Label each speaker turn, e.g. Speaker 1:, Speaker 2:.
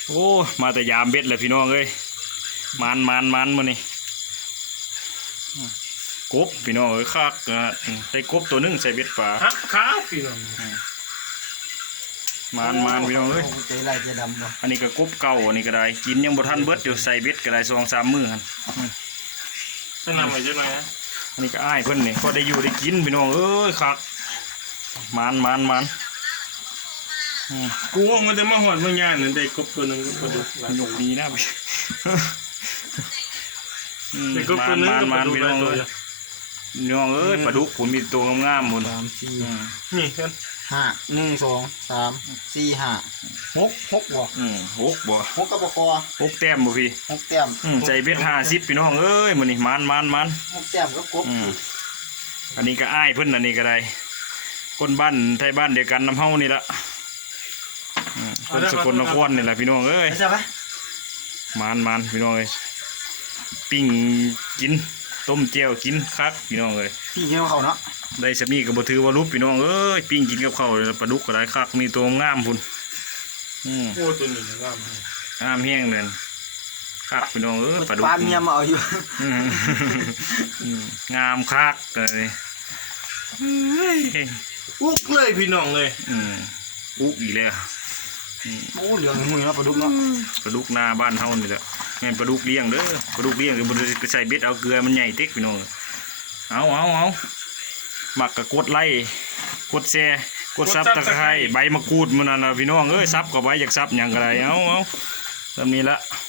Speaker 1: โอ้มาแต่ยามเบ็ดเลยพี่น้องเอ้ยมันมื้อนี้กบพี่น้องเอ้ยคักได้กบตัวนึงใส่เบ็ดปลา
Speaker 2: ฮักขาพี่น้อง
Speaker 1: มันพี่น้องเอ้ย
Speaker 3: ใจไรใจดำบ่
Speaker 1: อันนี้ก็กบเก่าอันนี้ก็ได้กินยังบ่ทันเบิดอยู่ใส่เบ็ดก็ได้2-3 มื้อหั่น
Speaker 2: จะนำไปใช่ไหม
Speaker 1: อันนี้ก็อ้ายเพิ่นนี่ก็ได้อยู่ได้กินพี่น้องเอ้ยคักมัน
Speaker 2: กูว่ามันจะมาหอดบางอย่างนั่นได้กบตัวนึงก็ดู
Speaker 1: ยกดีนะพี่
Speaker 2: ได้กบตัวนึง
Speaker 1: มันพี่น้องเอ้ยน้องเอ้ยปลาดุกผมมีตัวงามๆหมด
Speaker 2: นี่กัน
Speaker 3: 5 1 2 3 4 5 6บ่
Speaker 1: 6บ่
Speaker 3: 6กับคอ
Speaker 1: 6แต้มบ่พี่
Speaker 3: 6แต้ม
Speaker 1: ใจเบ็ด50พี่น้องเอ้ยมื้อนี้มัน
Speaker 3: 6แต้มก็กบ
Speaker 1: อันนี้ก็อ้ายเพิ่นอันนี้ก็ได้คนบ้านไทยบ้านเดียวกันน้ำเฮานี่ละคนสกลนครนี่แหละพี่น้องเอ้ยมันพี่น้องเอ้ยปิ้งกินต้มเจียวกินคักพี่น้องเอ้ย
Speaker 3: ปิ้งกินกับเขาเนาะ
Speaker 1: ได้สามีก็บ่ถือว่ารูปพี่น้องเอ้ยปิ้งกินกับข้าวปลาดุกก็ได้คักมีตัวงามพุ่น
Speaker 2: โอ้ตัวนี้งาม
Speaker 1: แห้งเลยคักพี่น้องเอ้ยปลาดุก
Speaker 3: ปลาเมียมาเอาอยู่
Speaker 1: งามคักเลย
Speaker 2: อุกเลยพี่น้องเลย
Speaker 1: อุกอีแล้ว
Speaker 3: โอ้เหลืองหุ่ยเนาะปลาดุกเนาะ
Speaker 1: ปลาดุกหน้าบ้านเฮานี่แหละแม่นปลาดุกเลี้ยงเด้อปลาดุกเลี้ยงบ่ได้ใส่เบ็ดเอาเกลือมันใหญ่เต็กพี่น้องเอามักก็กดไลค์กดแชร์กดซับตะไคร้ใบมะกรูดมันนั่นน่ะพี่น้องเอ้ยซับก็ใบอยากซับหยังก็ได้เอาแบบนี้ละ